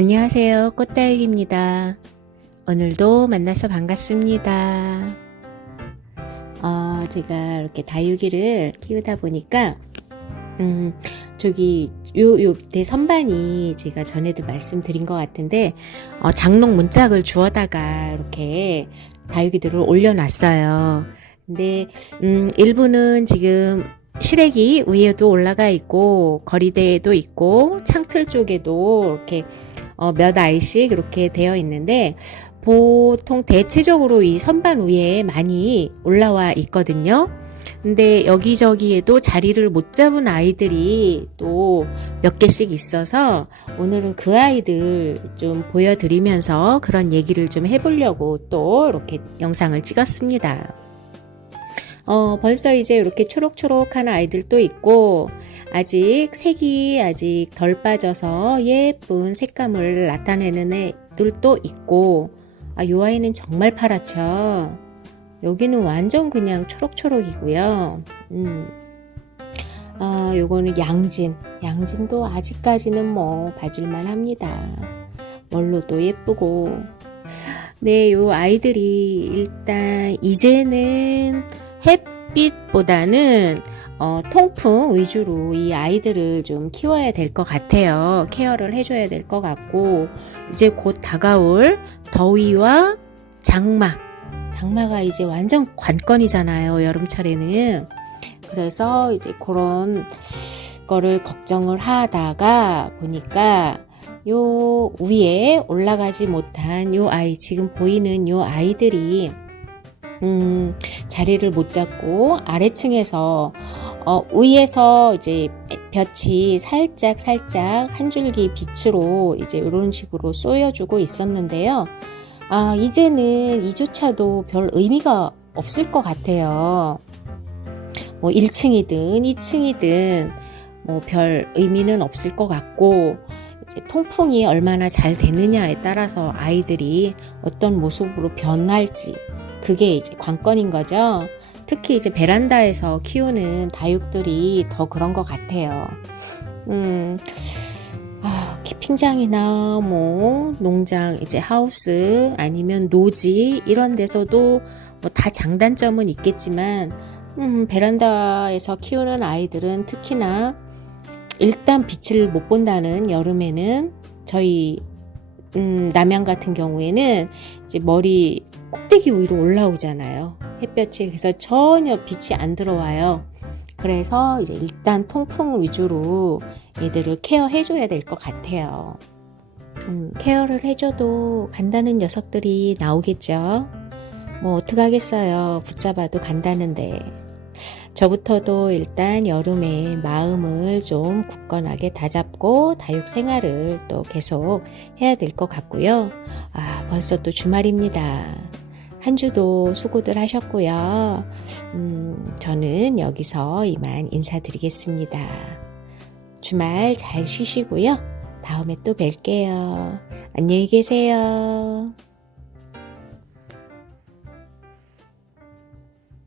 안녕하세요. 꽃다육입니다. 오늘도 만나서 반갑습니다. 어, 제가 이렇게 다육이를 키우다 보니까, 음, 저기, 요, 요 밑에 선반이 제가 전에도 말씀드린 것 같은데, 어, 장롱 문짝을 주워다가 이렇게 다육이들을 올려놨어요. 근데, 음, 일부는 지금 시래기 위에도 올라가 있고, 거리대에도 있고, 창틀 쪽에도 이렇게 어, 몇 알씩 이렇게 되어 있는데 보통 대체적으로 이 선반 위에 많이 올라와 있거든요. 근데 여기저기에도 자리를 못 잡은 아이들이 또 몇 개씩 있어서 오늘은 그 아이들 좀 보여드리면서 그런 얘기를 좀 해보려고 또 이렇게 영상을 찍었습니다. 어, 벌써 이제 이렇게 초록초록한 아이들도 있고, 아직 색이 아직 덜 빠져서 예쁜 색감을 나타내는 애들도 있고, 아, 요 아이는 정말 파랗죠. 여기는 완전 그냥 초록초록이고요. 음. 아, 요거는 양진. 양진도 아직까지는 뭐 봐줄만 합니다. 멀로도 예쁘고. 네, 요 아이들이 일단 이제는 햇 빛보다는 어, 통풍 위주로 이 아이들을 좀 키워야 될 것 같아요. 케어를 해줘야 될 것 같고, 이제 곧 다가올 더위와 장마. 장마가 이제 완전 관건이잖아요. 여름철에는. 그래서 이제 그런 거를 걱정을 하다가 보니까 요 위에 올라가지 못한 요 아이, 지금 보이는 요 아이들이 음, 자리를 못 잡고 아래층에서 어, 위에서 이제 볕이 살짝 살짝 한 줄기 빛으로 이제 이런 식으로 쏘여주고 있었는데요. 아, 이제는 이조차도 별 의미가 없을 것 같아요. 뭐 1층이든 2층이든 뭐 별 의미는 없을 것 같고 이제 통풍이 얼마나 잘 되느냐에 따라서 아이들이 어떤 모습으로 변할지 그게 이제 관건인 거죠. 특히 이제 베란다에서 키우는 다육들이 더 그런 것 같아요. 음, 아, 키핑장이나 뭐 농장 이제 하우스 아니면 노지 이런 데서도 뭐 다 장단점은 있겠지만 음, 베란다에서 키우는 아이들은 특히나 일단 빛을 못 본다는 여름에는 저희 음, 남양 같은 경우에는 이제 머리 꼭대기 위로 올라오잖아요. 햇볕이 그래서 전혀 빛이 안 들어와요. 그래서 이제 일단 통풍 위주로 얘들을 케어해줘야 될 것 같아요. 음, 케어를 해줘도 간다는 녀석들이 나오겠죠. 뭐 어떡하겠어요. 붙잡아도 간다는데. 저부터도 일단 여름에 마음을 좀 굳건하게 다잡고 다육 생활을 또 계속 해야 될 것 같고요. 아, 벌써 또 주말입니다. 한 주도 수고들 하셨고요. 음, 저는 여기서 이만 인사드리겠습니다. 주말 잘 쉬시고요. 다음에 또 뵐게요. 안녕히 계세요.